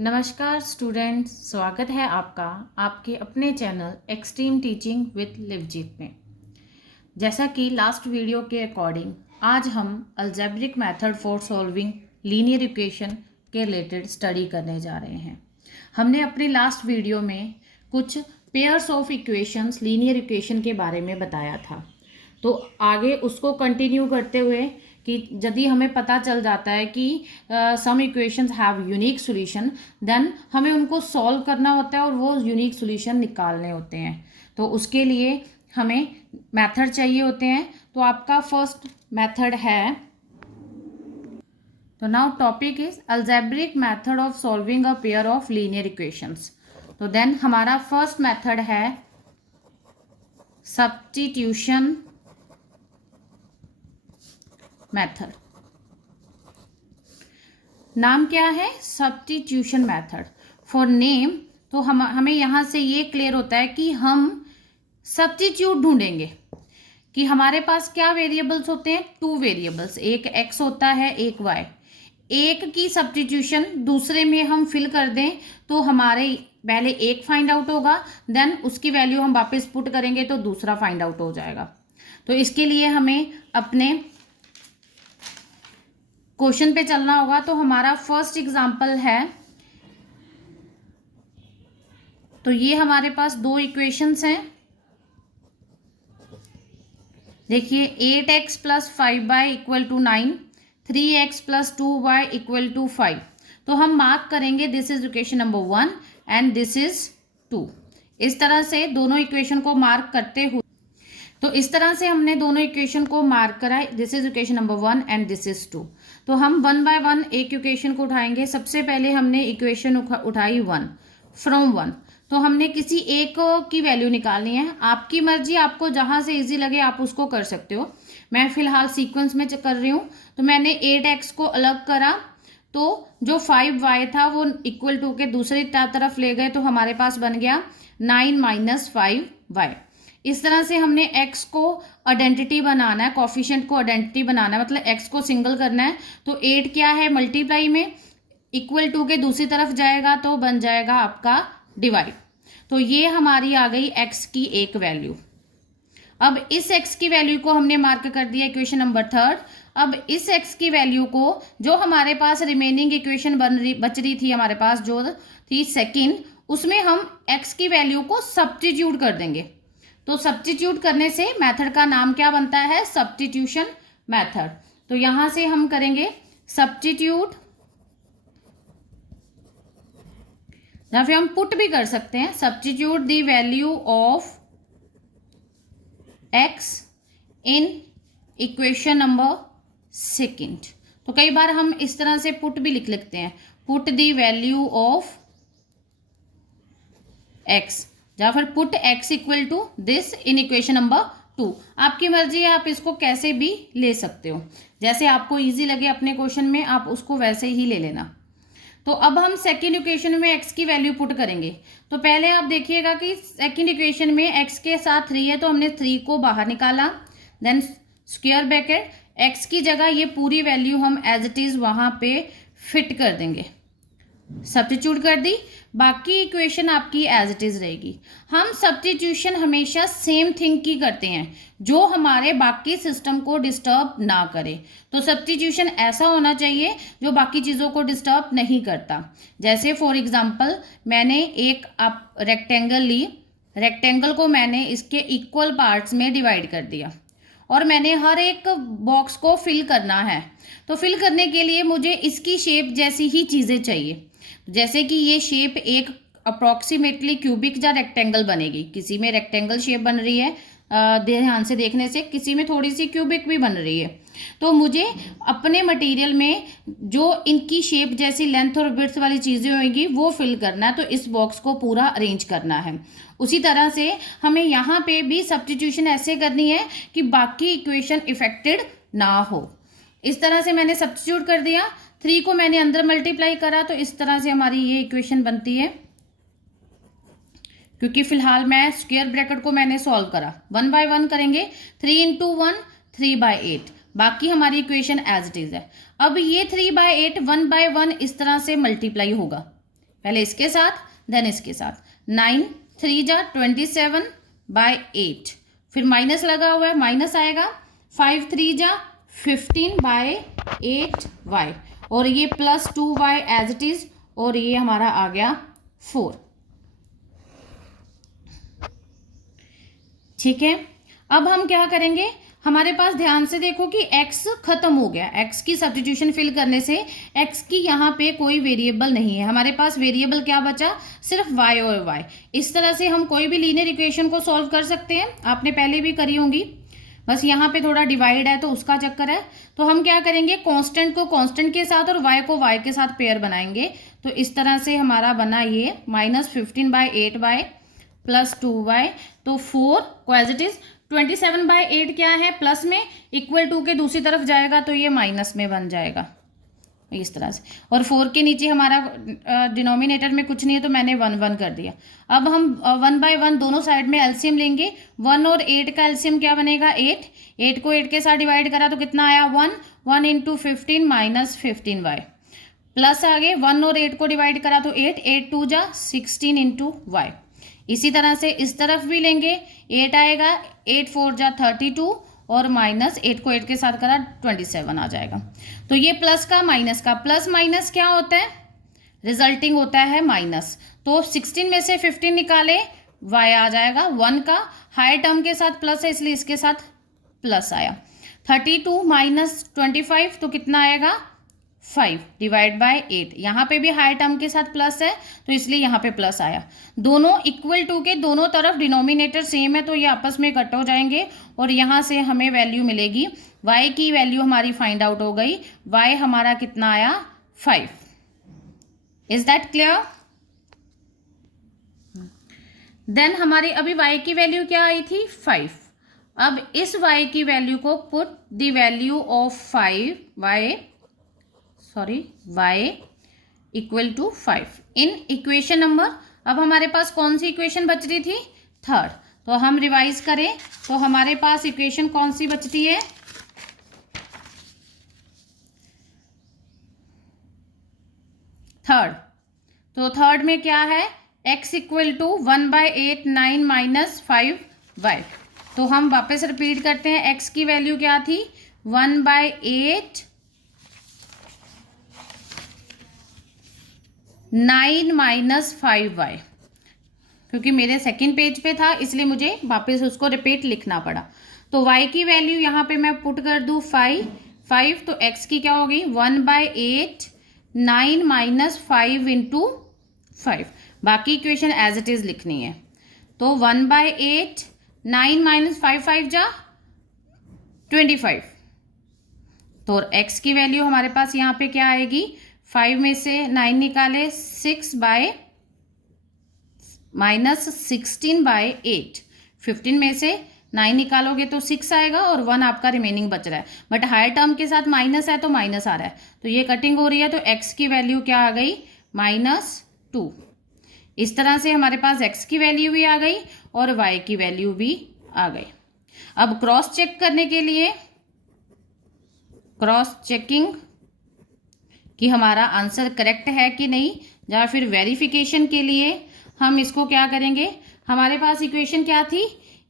नमस्कार स्टूडेंट्स, स्वागत है आपका आपके अपने channel extreme teaching with Livjeet में। जैसा कि लास्ट वीडियो के अकॉर्डिंग आज हम algebraic method for solving linear equation के रिलेटेड स्टडी करने जा रहे हैं। हमने अपनी लास्ट वीडियो में कुछ pairs of equations linear equation के बारे में बताया था, तो आगे उसको कंटिन्यू करते हुए कि यदि हमें पता चल जाता है कि some equations have unique solution, then हमें उनको सॉल्व करना होता है और वो यूनिक सॉल्यूशन निकालने होते हैं। तो उसके लिए हमें मेथड चाहिए होते हैं। तो आपका फर्स्ट मेथड है, तो now topic is algebraic method of solving a pair of linear equations. तो देन हमारा फर्स्ट मेथड है सब्स्टिट्यूशन मेथड। नाम क्या है? Substitution method. फॉर नेम, तो हमें यहाँ से ये क्लियर होता है कि हम सब्स्टिट्यूट ढूंढेंगे कि हमारे पास क्या वेरिएबल्स होते हैं। टू वेरिएबल्स, एक x होता है, एक y। एक की सब्स्टिट्यूशन दूसरे में हम फिल कर दें तो हमारे पहले एक फाइंड आउट होगा, देन उसकी वैल्यू हम वापस पुट करेंगे तो दूसरा फाइंड आउट हो जाएगा। तो इसके लिए हमें अपने क्वेश्चन पे चलना होगा। तो हमारा फर्स्ट एग्जांपल है, तो ये हमारे पास दो इक्वेशंस हैं। देखिए 8x + 5y = 9, 3x + 2y = 5। तो हम मार्क करेंगे this is equation number 1 and this is 2। इस तरह से दोनों इक्वेशन को मार्क करते हुए, तो इस तरह से हमने दोनों इक्वेशन को मार्क करा। This is equation number 1 and this is 2। तो हम 1 बाय 1 एक इक्वेशन को उठाएंगे। सबसे पहले हमने इक्वेशन उठाई 1 फ्रॉम 1। तो हमने किसी एक की वैल्यू निकालनी है। आपकी मर्जी, आपको जहां से इजी लगे आप उसको कर सकते हो। मैं फिलहाल सीक्वेंस में कर रही हूँ। तो मैंने 8x को अलग करा, तो जो 5y था वो = के दूसरी तरफ ले गए, तो हमारे पास बन गया 9 - 5y। इस तरह से हमने x को आइडेंटिटी बनाना है, कोफिशिएंट को आइडेंटिटी बनाना है, मतलब x को सिंगल करना है। तो 8 क्या है, मल्टीप्लाई में = के दूसरी तरफ जाएगा तो बन जाएगा आपका डिवाइड। तो ये हमारी आ गई x की एक वैल्यू। अब इस x की वैल्यू को हमने मार्क कर दिया इक्वेशन नंबर 3। अब इस x की वैल्यू को, जो हमारे पास रिमेनिंग इक्वेशन बच रही थी हमारे पास जो थी सेकंड, उसमें हम x की वैल्यू को सब्स्टिट्यूट कर देंगे। तो सब्स्टिट्यूट करने से मेथड का नाम क्या बनता है? Substitution method. तो यहां से हम करेंगे सब्स्टिट्यूट, या फिर हम पुट भी कर सकते हैं, substitute the value of x in equation number second. तो कई बार हम इस तरह से पुट भी लिख लेते हैं, put the value of x, या फिर put x = this in equation number 2। आपकी मर्जी है, आप इसको कैसे भी ले सकते हो, जैसे आपको इजी लगे अपने क्वेश्चन में आप उसको वैसे ही ले लेना। तो अब हम सेकंड इक्वेशन में x की वैल्यू पुट करेंगे। तो पहले आप देखिएगा कि सेकंड इक्वेशन में x के साथ 3 है, तो हमने 3 को बाहर निकाला, देन स्क्वायर ब्रैकेट, x की जगह ये पूरी वैल्यू हम एज इट इज वहां पे फिट कर देंगे, सब्स्टिट्यूट कर दी, बाकी इक्वेशन आपकी एज इट इज रहेगी। हम सब्स्टिट्यूशन हमेशा सेम थिंग की करते हैं जो हमारे बाकी सिस्टम को डिस्टर्ब ना करे। तो सब्स्टिट्यूशन ऐसा होना चाहिए जो बाकी चीज़ों को डिस्टर्ब नहीं करता। जैसे फॉर एग्जांपल मैंने एक आप रेक्टेंगल ली, रेक्टेंगल को मैंने इसके इक्वल पार्ट्स में डिवाइड कर दिया और मैंने हर एक बॉक्स को फिल करना है। तो फिल करने के लिए मुझे इसकी शेप जैसी ही चीज़ें चाहिए, जैसे कि ये शेप एक अप्रॉक्सीमेटली क्यूबिक या रेक्टेंगल बनेगी। किसी में रेक्टेंगल शेप बन रही है ध्यान से देखने से, किसी में थोड़ी सी क्यूबिक भी बन रही है। तो मुझे अपने मटेरियल में जो इनकी शेप जैसी लेंथ और विड्थ वाली चीज़ें होंगी वो फिल करना है, तो इस बॉक्स को पूरा अरेंज करना है। उसी तरह से हमें यहाँ पे भी सब्स्टिट्यूशन ऐसे करनी है कि बाकी इक्वेशन इफेक्टेड ना हो। इस तरह से मैंने सब्स्टिट्यूट कर दिया, 3 को मैंने अंदर मल्टीप्लाई करा, तो इस तरह से हमारी ये इक्वेशन बनती है। क्योंकि फिलहाल मैं स्क्वायर ब्रैकेट को मैंने सॉल्व करा, 1 बाय 1 करेंगे, 3 × 1 3/8, बाकी हमारी इक्वेशन एज इट इज है। अब ये 3/8 1 बाय 1 इस तरह से मल्टीप्लाई होगा, पहले इसके साथ देन इसके साथ। 9 3 जा 27/8, फिर माइनस लगा हुआ है, माइनस आएगा। 5 3 जा 15/8y, और ये +2y एज इट इज, और ये हमारा आ गया 4। ठीक है, अब हम क्या करेंगे, हमारे पास ध्यान से देखो कि x खत्म हो गया। x की सब्स्टिट्यूशन फिल करने से x की यहाँ पे कोई वेरिएबल नहीं है, हमारे पास वेरिएबल क्या बचा, सिर्फ y और y। इस तरह से हम कोई भी लीनियर इक्वेशन को सॉल्व कर सकते हैं, आपने पहले भी करी होंगी, बस यहाँ पे थोड़ा डिवाइड है तो उसका चक्कर है। तो हम क्या करेंगे, कांस्टेंट को कांस्टेंट के साथ और y को y के साथ पेयर बनाएंगे। तो इस तरह से हमारा बना ये -15/8y +2y, तो 4 को एज इट इज। 27/8 क्या है, प्लस में, इक्वल टू के दूसरी तरफ जाएगा तो ये माइनस में बन जाएगा इस तरह से। और 4 के नीचे हमारा डिनोमिनेटर में कुछ नहीं है तो मैंने 1 1 कर दिया। अब हम 1/1 दोनों साइड में एलसीएम लेंगे। 1 और 8 का एलसीएम क्या बनेगा, 8। 8 को 8 के साथ डिवाइड करा तो कितना आया, 1। 1 × 15 -15y, प्लस आगे 1 और 8 को डिवाइड करा तो 8। 8 2 जा 16 × y। इसी तरह से इस तरफ भी लेंगे, 8 आएगा, 8 4 जा 32, और माइनस 8 को 8 के साथ करा 27 आ जाएगा। तो ये प्लस का माइनस का, प्लस माइनस क्या होता है, रिजल्टिंग होता है माइनस। तो 16 में से 15 निकाले, y आ जाएगा 1 का, हाई टर्म के साथ प्लस है इसलिए इसके साथ प्लस आया। 32 - 25 तो कितना आएगा, 5/8। यहाँ पे भी हाई टर्म के साथ प्लस है तो इसलिए यहाँ पे प्लस आया। दोनों इक्वल टू के दोनों तरफ डिनोमिनेटर सेम है तो ये आपस में कट हो जाएंगे, और यहाँ से हमें वैल्यू मिलेगी। y की वैल्यू हमारी फाइंड आउट हो गई, y हमारा कितना आया, 5। Is that clear? देन हमारी अभी y की वैल्यू क्या आई थी, 5। अब इस y की वैल्यू को put the value of 5 y equal to 5 in equation number. अब हमारे पास कौन सी इक्वेशन बच रही थी, 3rd। तो हम रिवाइज करें तो हमारे पास इक्वेशन कौन सी बचती है, 3rd। तो 3rd में क्या है, x इक्वल टू 1/8 9 - 5y। तो हम वापस रिपीट करते हैं, x की वैल्यू क्या थी, 1/8 9 - 5y, क्योंकि मेरे सेकंड पेज पे था इसलिए मुझे वापस उसको रिपीट लिखना पड़ा। तो y की वैल्यू यहाँ पे मैं पुट कर दूँ 5, तो x की क्या होगी, 1/8 9 - 5 × 5। बाकी इक्वेशन एज इट इज लिखनी है। तो 1/8 9 - 5 5 जा 25। तो x की वैल्यू हमारे पास यहाँ पे क्या आएगी, 5 में से 9 निकाले, 6/- 16/8। 15 में से 9 निकालोगे तो 6 आएगा और 1 आपका रिमेनिंग बच रहा है, बट हायर टर्म के साथ माइनस है तो माइनस आ रहा है, तो ये कटिंग हो रही है। तो x की वैल्यू क्या आ गई, -2। इस तरह से हमारे पास x की वैल्यू भी आ गई और y की वैल्यू भी आ गई। अब क्रॉस चेक करने के लिए, क्रॉस चेकिंग कि हमारा आंसर करेक्ट है कि नहीं, या फिर वेरिफिकेशन के लिए हम इसको क्या करेंगे, हमारे पास इक्वेशन क्या थी,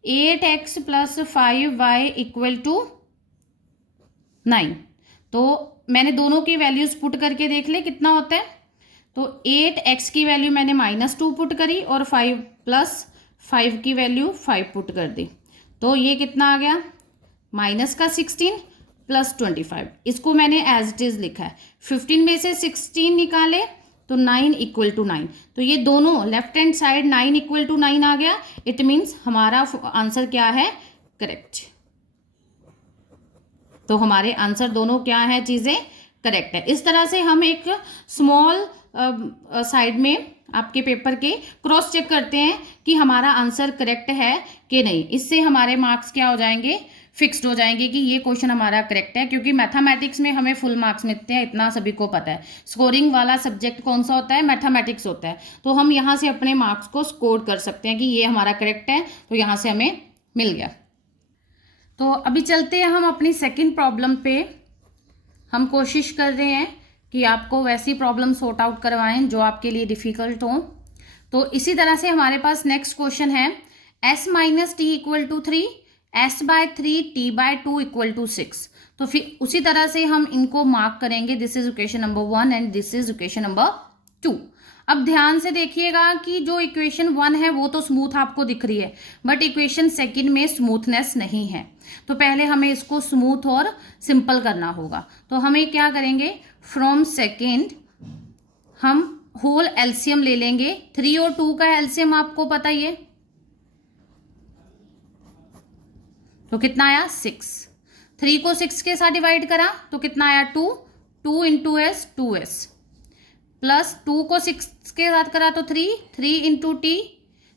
8x + 5y = 9। तो मैंने दोनों की वैल्यूज पुट करके देख ले कितना होता है। तो 8x की वैल्यू मैंने -2 पुट करी और 5 + 5 की वैल्यू 5 पुट कर दी, तो ये कितना आ गया, -16 + 25। इसको मैंने एज इट इज लिखा है। 15 में से 16 निकाले तो 9 = 9। तो ये दोनों लेफ्ट हैंड साइड 9 = 9 आ गया। इट मीन्स हमारा आंसर क्या है, करेक्ट। तो हमारे आंसर दोनों क्या है, चीज़ें करेक्ट है। इस तरह से हम एक स्मॉल साइड में आपके पेपर के क्रॉस चेक करते हैं कि हमारा आंसर करेक्ट है कि नहीं। इससे हमारे मार्क्स क्या हो जाएंगे, फिक्स्ड हो जाएंगे कि ये क्वेश्चन हमारा करेक्ट है, क्योंकि मैथमेटिक्स में हमें फुल मार्क्स मिलते हैं, इतना सभी को पता है। स्कोरिंग वाला सब्जेक्ट कौन सा होता है, मैथमेटिक्स होता है। तो हम यहाँ से अपने मार्क्स को स्कोर कर सकते हैं कि ये हमारा करेक्ट है, तो यहाँ से हमें मिल गया। तो अभी चलते हैं हम अपनी सेकंड प्रॉब्लम पे। हम कोशिश कर रहे हैं कि आपको वैसी प्रॉब्लम सॉर्ट आउट करवाएं जो आपके लिए डिफ़िकल्ट हों। तो इसी तरह से हमारे पास नेक्स्ट क्वेश्चन है s minus T equal to 3, s/3 t/2 equal to 6। तो फिर उसी तरह से हम इनको मार्क करेंगे। This is equation number 1 and this is equation number 2। अब ध्यान से देखिएगा कि जो इक्वेशन 1 है वो तो स्मूथ आपको दिख रही है, बट इक्वेशन सेकंड में स्मूथनेस नहीं है। तो पहले हमें इसको स्मूथ और सिंपल करना होगा। तो हमें क्या करेंगे, फ्रॉम सेकंड हम होल एलसीएम ले लेंगे। 3 और 2 का एलसीएम आपको पता ही है, तो कितना आया 6। 3 को 6 के साथ डिवाइड करा तो कितना आया 2, 2 इंटू एस 2s, प्लस 2 को 6 के साथ करा तो 3, 3 इंटू टी,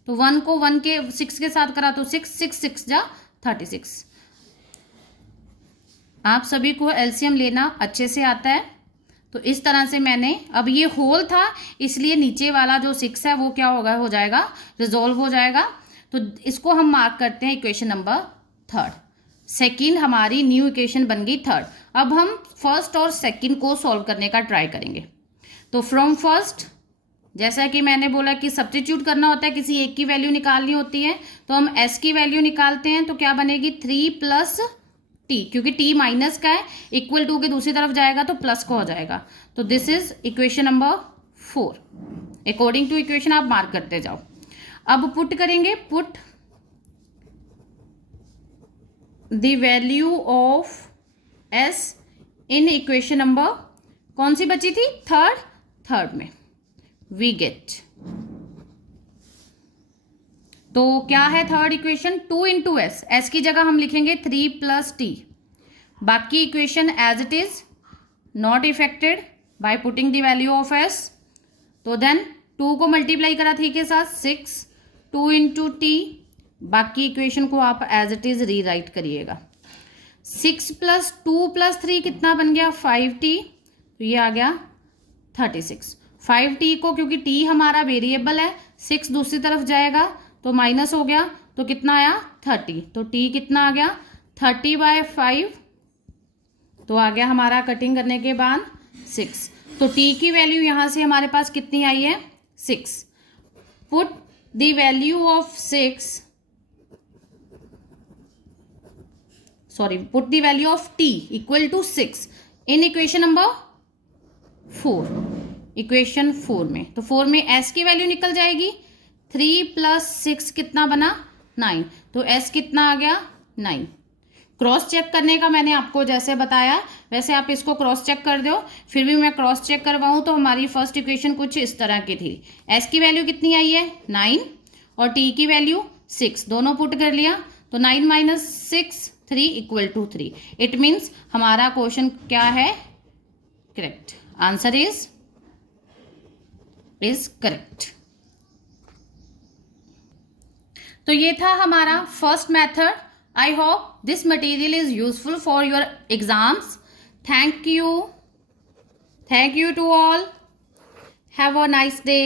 तो 1 को 1 के 6 के साथ करा तो 6, 6 6 जा 36। आप सभी को एलसीएम लेना अच्छे से आता है। तो इस तरह से मैंने, अब ये होल था इसलिए नीचे वाला जो 6 है वो क्या होगा, हो जाएगा रिजॉल्व हो जाएगा। तो इसको हम मार्क करते हैं इक्वेशन नंबर 3। सेकंड हमारी न्यू इक्वेशन बन गई 3। अब हम फर्स्ट और सेकंड को सॉल्व करने का ट्राई करेंगे। तो फ्रॉम फर्स्ट, जैसा कि मैंने बोला कि सब्स्टिट्यूट करना होता है, किसी एक की वैल्यू निकालनी होती है, तो हम s की वैल्यू निकालते हैं। तो क्या बनेगी 3 प्लस टी, क्योंकि टी माइनस का है, इक्वल टू के दूसरी तरफ जाएगा तो प्लस का हो जाएगा। तो this is equation number 4। According to equation आप मार्क करते जाओ। अब पुट करेंगे, put the value of s in equation number, कौन सी बची थी, थर्ड में वी गेट, तो क्या है third equation, 2 into S, S की जगह हम लिखेंगे 3 प्लस टी। बाकी equation as it is not affected by putting the value of S. तो देन 2 को मल्टीप्लाई करा 3 के साथ 6, 2 इंटू टी। बाकी इक्वेशन को आप एज इट इज रीराइट करिएगा। 6 प्लस 2 प्लस 3 कितना बन गया 5t, तो ये आ गया 36। 5t को, क्योंकि t हमारा वेरिएबल है, 6 दूसरी तरफ जाएगा तो माइनस हो गया, तो कितना आया 30। तो t कितना आ गया 30/5, तो आ गया हमारा कटिंग करने के बाद 6। तो t की वैल्यू यहाँ से हमारे पास कितनी आई है 6। Put the value of 6, sorry, put the value of t equal to 6 in equation number 4, equation 4 में। तो 4 में s की वैल्यू निकल जाएगी, 3 प्लस 6 कितना बना 9, तो s कितना आ गया 9। क्रॉस चेक करने का मैंने आपको जैसे बताया वैसे आप इसको क्रॉस चेक कर दो। फिर भी मैं क्रॉस चेक करवाऊँ तो हमारी फर्स्ट इक्वेशन कुछ इस तरह की थी। s की वैल्यू कितनी आई है 9 और t की वैल्यू 6, दोनों पुट कर लिया, तो 9 minus 6 3 equal to 3। It means हमारा क्वेश्चन क्या है, करेक्ट। Answer is correct. तो ये था हमारा first method. I hope this material is useful for your exams. Thank you to all. Have a nice day.